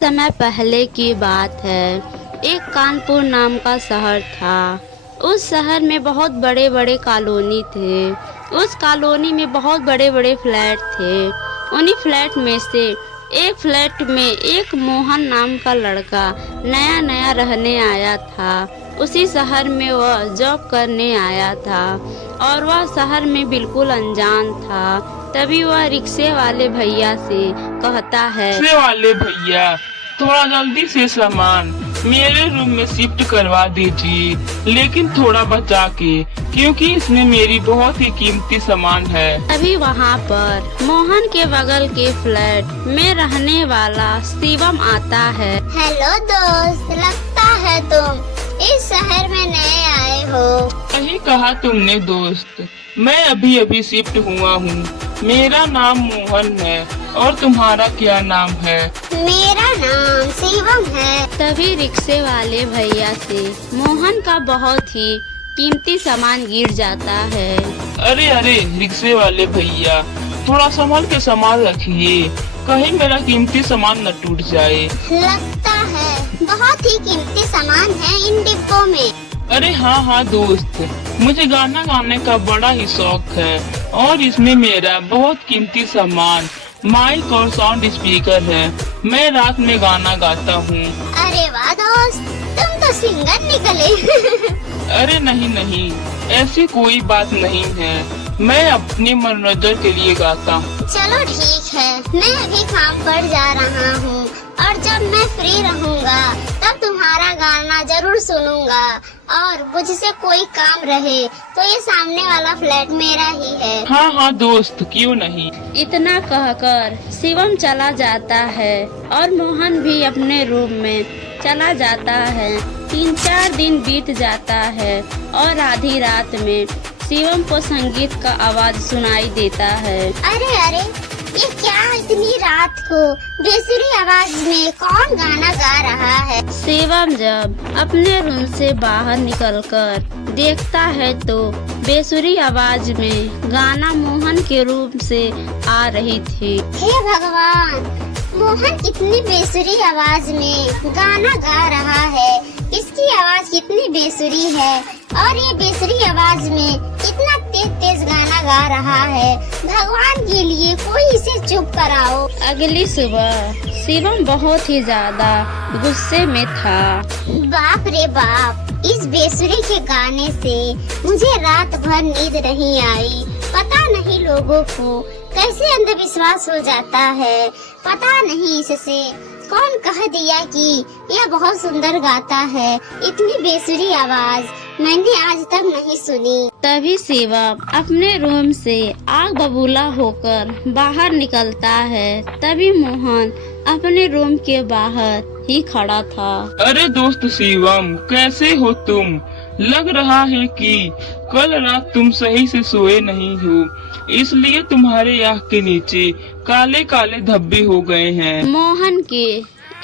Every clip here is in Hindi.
समय पहले की बात है। एक कानपुर नाम का शहर था। उस शहर में बहुत बड़े बड़े कॉलोनी थे। उस कॉलोनी में बहुत बड़े बड़े फ्लैट थे। उन्हीं फ्लैट में से एक फ्लैट में एक मोहन नाम का लड़का नया नया रहने आया था। उसी शहर में वह जॉब करने आया था और वह शहर में बिल्कुल अनजान था। तभी वह रिक्शे वाले भैया से कहता है, रिक्शे वाले भैया, थोड़ा जल्दी से सामान मेरे रूम में शिफ्ट करवा दीजिए, लेकिन थोड़ा बचा के, क्योंकि इसमें मेरी बहुत ही कीमती सामान है। तभी वहाँ पर मोहन के बगल के फ्लैट में रहने वाला शिवम आता है। हेलो दोस्त, लगता है तुम इस शहर में नए आए हो। सही कहा तुमने दोस्त, मैं अभी अभी शिफ्ट हुआ हूँ। मेरा नाम मोहन है और तुम्हारा क्या नाम है? मेरा नाम शिवम है। तभी रिक्शे वाले भैया से मोहन का बहुत ही कीमती सामान गिर जाता है। अरे अरे रिक्शे वाले भैया, थोड़ा संभल के सामान रखिए, कहीं मेरा कीमती सामान न टूट जाए। लगता है बहुत ही कीमती सामान है इन डिब्बों में। अरे हाँ दोस्त, मुझे गाना गाने का बड़ा ही शौक है और इसमें मेरा बहुत कीमती सामान माइक और साउंड स्पीकर है। मैं रात में गाना गाता हूँ। अरे वाह दोस्त, तुम तो सिंगर निकले। अरे नहीं, ऐसी कोई बात नहीं है, मैं अपने मनोरंजन के लिए गाता हूँ। चलो ठीक है, मैं अभी काम पर जा रहा हूँ और जब मैं फ्री रहूँगा तब तुम्हारा गाना जरूर सुनूंगा। और मुझसे कोई काम रहे तो ये सामने वाला फ्लैट मेरा ही है। हाँ दोस्त, क्यों नहीं। इतना कहकर शिवम चला जाता है और मोहन भी अपने रूम में चला जाता है। 3-4 दिन बीत जाता है और आधी रात में शिवम को संगीत का आवाज सुनाई देता है। अरे ये क्या इतनी रात को बेसुरी आवाज में कौन गाना गा रहा है? शिवम जब अपने रूम से बाहर निकलकर देखता है तो बेसुरी आवाज में गाना मोहन के रूम से आ रही थी। हे भगवान, मोहन कितनी बेसुरी आवाज में गाना गा रहा है। इसकी आवाज कितनी बेसुरी है और ये बेसुरी आवाज में कितना तेज गाना गा रहा है। भगवान के लिए कोई इसे चुप कराओ। अगली सुबह शिवम बहुत ही ज्यादा गुस्से में था। बाप रे बाप, इस बेसुरी के गाने से मुझे रात भर नींद नहीं आई। पता नहीं लोगों को कैसे अंधविश्वास हो जाता है। पता नहीं इससे कौन कह दिया कि यह बहुत सुंदर गाता है। इतनी बेसुरी आवाज मैंने आज तक नहीं सुनी। तभी शिवम अपने रूम से आग बबूला होकर बाहर निकलता है। तभी मोहन अपने रूम के बाहर ही खड़ा था। अरे दोस्त शिवम, कैसे हो तुम? लग रहा है कि कल रात तुम सही से सोए नहीं हो, इसलिए तुम्हारे आँख के नीचे काले काले धब्बे हो गए हैं। मोहन के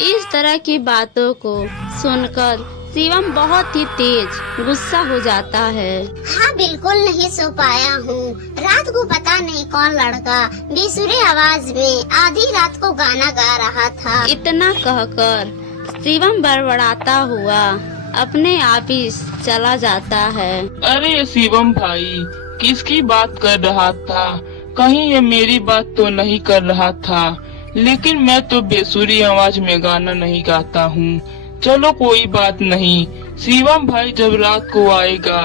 इस तरह की बातों को सुनकर शिवम बहुत ही तेज गुस्सा हो जाता है। हाँ, बिल्कुल नहीं सो पाया हूँ। रात को पता नहीं कौन लड़का बेसुरी आवाज में आधी रात को गाना गा रहा था। इतना कहकर शिवम बड़बड़ाता हुआ अपने ऑफिस चला जाता है। अरे शिवम भाई, किसकी बात कर रहा था? कहीं ये मेरी बात तो नहीं कर रहा था? लेकिन मैं तो बेसुरी आवाज में गाना नहीं गाता हूँ। चलो कोई बात नहीं, शिवम भाई जब रात को आएगा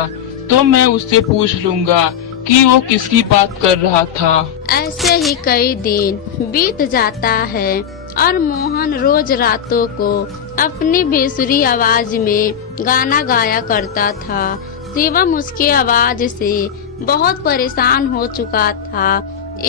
तो मैं उससे पूछ लूँगा कि वो किसकी बात कर रहा था। ऐसे ही कई दिन बीत जाता है और मोहन रोज रातों को अपनी बेसुरी आवाज में गाना गाया करता था। शिवम उसकी आवाज से बहुत परेशान हो चुका था।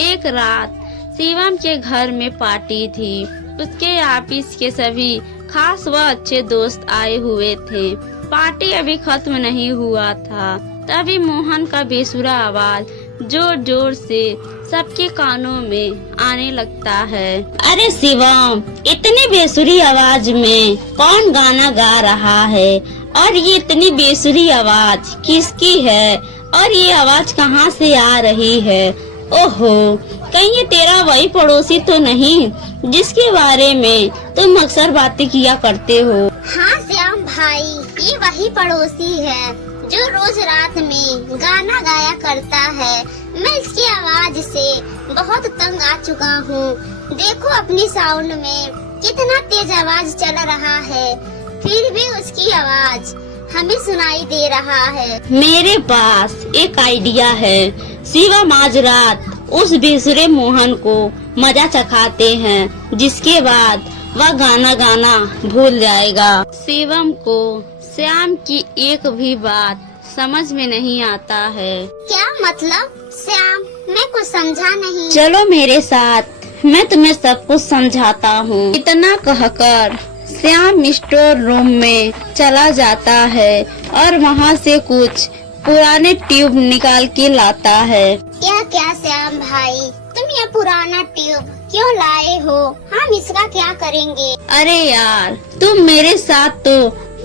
एक रात शिवम के घर में पार्टी थी। उसके ऑफिस के सभी खास व अच्छे दोस्त आए हुए थे। पार्टी अभी खत्म नहीं हुआ था। तभी मोहन का बेसुरा आवाज जोर जोर से सबके कानों में आने लगता है। अरे शिवम, इतनी बेसुरी आवाज में कौन गाना गा रहा है? और ये इतनी बेसुरी आवाज किसकी है? और ये आवाज कहाँ से आ रही है? ओहो, कहीं ये तेरा वही पड़ोसी तो नहीं जिसके बारे में तुम अक्सर बातें किया करते हो। हाँ श्याम भाई, ये वही पड़ोसी है जो रोज रात में गाना गाया करता है। मैं इसकी आवाज से बहुत तंग आ चुका हूँ। देखो अपनी साउंड में कितना तेज आवाज चल रहा है, फिर भी उसकी आवाज हमें सुनाई दे रहा है। मेरे पास एक आइडिया है। शिवम आज रात उस बेसुरे मोहन को मजा चखाते हैं, जिसके बाद वह गाना गाना भूल जाएगा। शिवम को श्याम की एक भी बात समझ में नहीं आता है। क्या मतलब श्याम, मैं कुछ समझा नहीं। चलो मेरे साथ, मैं तुम्हें सब कुछ समझाता हूँ। इतना कहकर श्याम स्टोर रूम में चला जाता है और वहाँ से कुछ पुराने ट्यूब निकाल के लाता है। क्या क्या श्याम भाई, तुम ये पुराना ट्यूब क्यों लाए हो? हम इसका क्या करेंगे? अरे यार, तुम मेरे साथ तो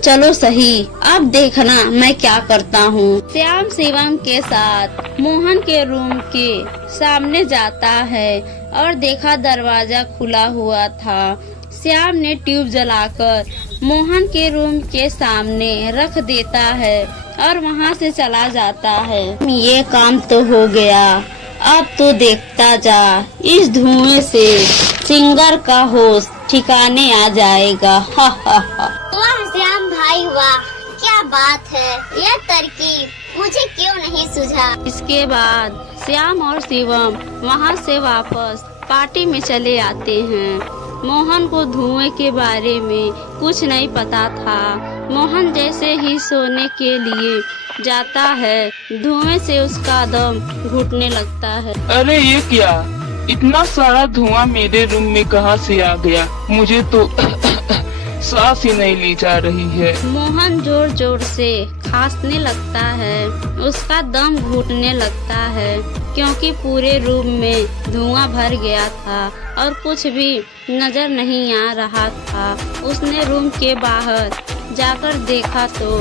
चलो सही, अब देखना मैं क्या करता हूँ। श्याम शिवम के साथ मोहन के रूम के सामने जाता है और देखा दरवाजा खुला हुआ था। श्याम ने ट्यूब जलाकर मोहन के रूम के सामने रख देता है और वहाँ से चला जाता है। ये काम तो हो गया, अब तो देखता जा, इस धुएं से सिंगर का होश ठिकाने आ जाएगा। हा हा हा। वाह श्याम भाई वाह, क्या बात है। यह तरकीब मुझे क्यों नहीं सूझा। इसके बाद श्याम और शिवम वहाँ से वापस पार्टी में चले आते हैं। मोहन को धुएं के बारे में कुछ नहीं पता था। मोहन जैसे ही सोने के लिए जाता है, धुएं से उसका दम घुटने लगता है। अरे ये क्या, इतना सारा धुआं मेरे रूम में कहाँ से आ गया? मुझे तो सांस ही नहीं ली जा रही है। मोहन जोर जोर से खांसने लगता है, उसका दम घुटने लगता है, क्योंकि पूरे रूम में धुआं भर गया था और कुछ भी नजर नहीं आ रहा था। उसने रूम के बाहर जाकर देखा तो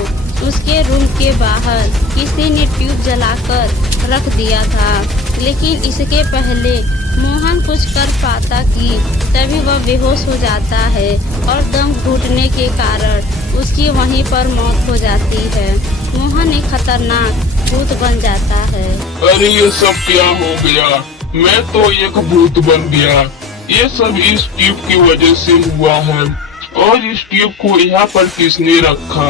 उसके रूम के बाहर किसी ने ट्यूब जलाकर रख दिया था, लेकिन इसके पहले मोहन कुछ कर पाता कि तभी वह बेहोश हो जाता है और दम घुटने के कारण उसकी वहीं पर मौत हो जाती है। मोहन एक खतरनाक भूत बन जाता है। अरे ये सब क्या हो गया? मैं तो एक भूत बन गया। ये सब इस ट्यूब की वजह से हुआ है। और इस ट्यूब को यहाँ पर किसने रखा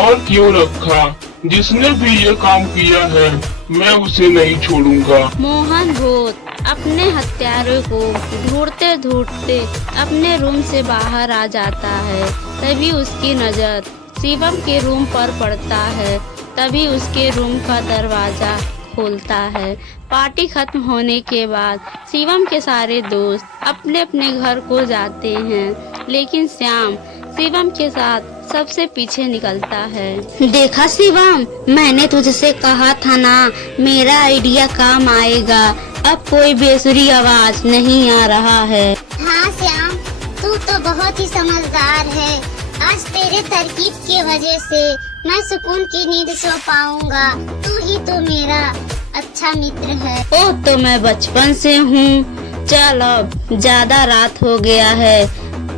और क्यों रखा? जिसने भी ये काम किया है मैं उसे नहीं छोड़ूंगा। मोहन भूत अपने हत्यारों को ढूंढते ढूंढते अपने रूम से बाहर आ जाता है। तभी उसकी नजर शिवम के रूम पर पड़ता है। तभी उसके रूम का दरवाजा खोलता है। पार्टी खत्म होने के बाद शिवम के सारे दोस्त अपने अपने घर को जाते हैं, लेकिन श्याम शिवम के साथ सबसे पीछे निकलता है। देखा शिवम, मैंने तुझसे कहा था ना, मेरा आइडिया काम आएगा। अब कोई बेसुरी आवाज नहीं आ रहा है। हाँ श्याम, तू तो बहुत ही समझदार है। आज तेरे तरकीब की वजह से मैं सुकून की नींद सो पाऊंगा। तू ही तो मेरा अच्छा मित्र है। ओ तो मैं बचपन से हूँ। चल अब ज्यादा रात हो गया है,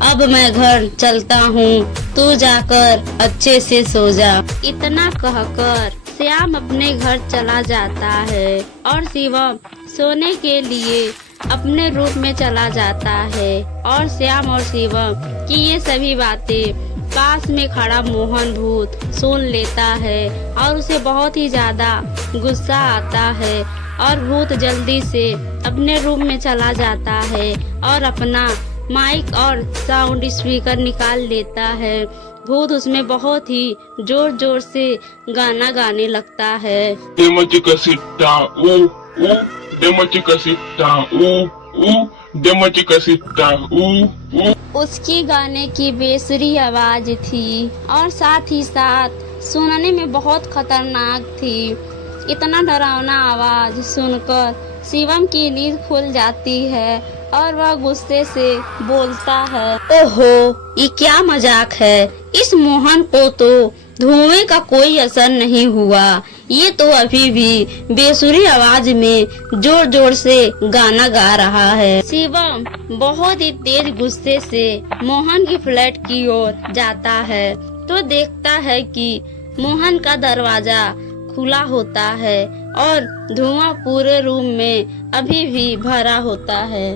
अब मैं घर चलता हूँ, तू जाकर अच्छे से सो जा। इतना कहकर श्याम अपने घर चला जाता है और शिवम सोने के लिए अपने रूम में चला जाता है। और श्याम और शिवम की ये सभी बातें पास में खड़ा मोहन भूत सुन लेता है और उसे बहुत ही ज्यादा गुस्सा आता है और भूत जल्दी से अपने रूम में चला जाता है और अपना माइक और साउंड स्पीकर निकाल लेता है। भूत उसमें बहुत ही जोर जोर से गाना गाने लगता है। डेमचिकसिट्टा ऊ ऊ, डेमचिकसिट्टा ऊ ऊ, डेमचिकसिट्टा ऊ ऊ। उसकी गाने की बेसुरी आवाज थी और साथ ही साथ सुनने में बहुत खतरनाक थी। इतना डरावना आवाज सुनकर शिवम की नींद खुल जाती है और वह गुस्से से बोलता है, ओहो ये क्या मजाक है। इस मोहन को तो धुएं का कोई असर नहीं हुआ, ये तो अभी भी बेसुरी आवाज में जोर जोर से गाना गा रहा है। शिवम बहुत ही तेज गुस्से से मोहन की फ्लैट की ओर जाता है तो देखता है कि मोहन का दरवाजा खुला होता है और धुआं पूरे रूम में अभी भी भरा होता है।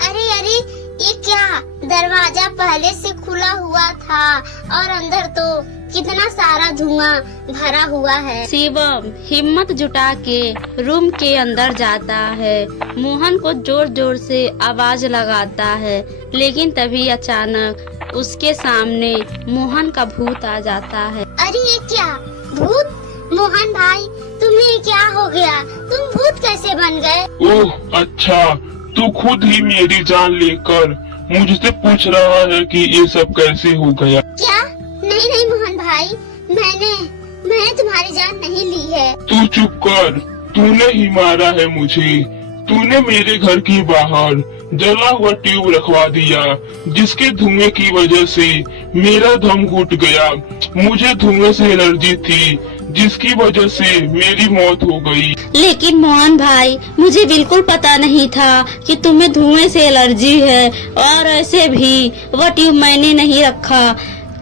अरे अरे, ये क्या, दरवाजा पहले से खुला हुआ था और अंदर तो कितना सारा धुआं भरा हुआ है। शिवम हिम्मत जुटा के रूम के अंदर जाता है, मोहन को जोर जोर से आवाज लगाता है, लेकिन तभी अचानक उसके सामने मोहन का भूत आ जाता है। अरे ये क्या, भूत? मोहन भाई, तुम्हें क्या हो गया? तुम भूत कैसे बन गए? ओह अच्छा, तू खुद ही मेरी जान लेकर मुझसे पूछ रहा है कि ये सब कैसे हो गया। क्या? नहीं नहीं मोहन भाई, मैंने तुम्हारी जान नहीं ली है। तू चुप कर, तूने ही मारा है मुझे। तूने मेरे घर के बाहर जला हुआ ट्यूब रखवा दिया, जिसके धुएं की वजह से मेरा दम घुट गया। मुझे धुएं से एलर्जी थी, जिसकी वजह से मेरी मौत हो गई। लेकिन मोहन भाई, मुझे बिल्कुल पता नहीं था कि तुम्हें धुएं से एलर्जी है, और ऐसे भी वह ट्यूब मैंने नहीं रखा,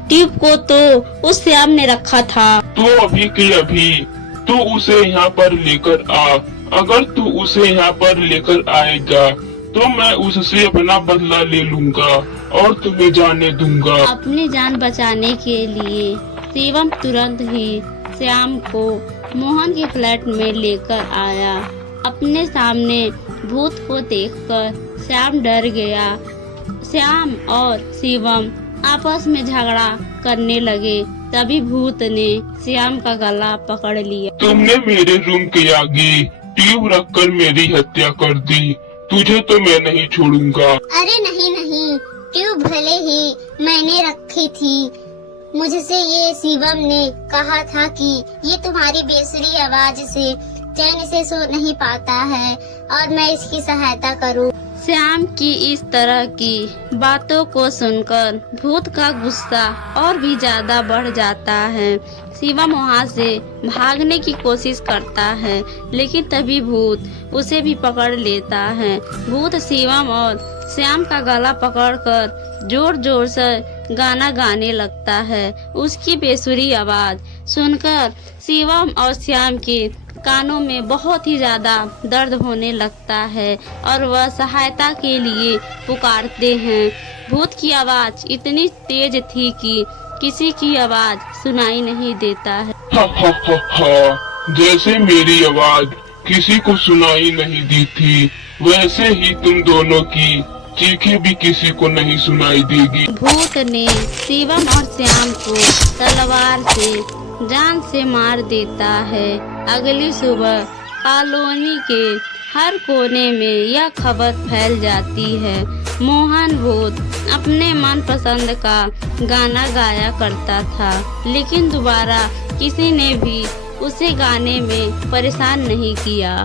ट्यूब को तो उस श्याम ने रखा था। तो अभी के अभी तू उसे यहाँ पर लेकर आ। अगर तू उसे यहाँ पर लेकर आएगा तो मैं उससे अपना बदला ले लूंगा और तुम्हें जाने दूंगा। अपनी जान बचाने के लिए शिवम तुरंत ही श्याम को मोहन के फ्लैट में लेकर आया। अपने सामने भूत को देखकर श्याम डर गया। श्याम और शिवम आपस में झगड़ा करने लगे। तभी भूत ने श्याम का गला पकड़ लिया। तुमने मेरे रूम के आगे ट्यूब रखकर मेरी हत्या कर दी, तुझे तो मैं नहीं छोड़ूंगा। अरे नहीं नहीं, ट्यूब भले ही मैंने रखी थी, मुझसे ये शिवम ने कहा था कि ये तुम्हारी बेसुरी आवाज से चैन से सो नहीं पाता है और मैं इसकी सहायता करूं। श्याम की इस तरह की बातों को सुनकर भूत का गुस्सा और भी ज्यादा बढ़ जाता है। शिवम वहाँ से भागने की कोशिश करता है, लेकिन तभी भूत उसे भी पकड़ लेता है। भूत शिवम और श्याम का गला पकड़कर जोर जोर से गाना गाने लगता है। उसकी बेसुरी आवाज सुनकर शिवम और श्याम के कानों में बहुत ही ज्यादा दर्द होने लगता है और वह सहायता के लिए पुकारते हैं। भूत की आवाज इतनी तेज थी कि किसी की आवाज सुनाई नहीं देता है। हा हा हा हा, जैसे मेरी आवाज किसी को सुनाई नहीं दी थी, वैसे ही तुम दोनों की चीखें भी किसी को नहीं सुनाई देगी। भूत ने शिवम और श्याम को तलवार से जान से मार देता है। अगली सुबह कॉलोनी के हर कोने में यह खबर फैल जाती है। मोहन भूत अपने मनपसंद का गाना गाया करता था, लेकिन दोबारा किसी ने भी उसे गाने में परेशान नहीं किया।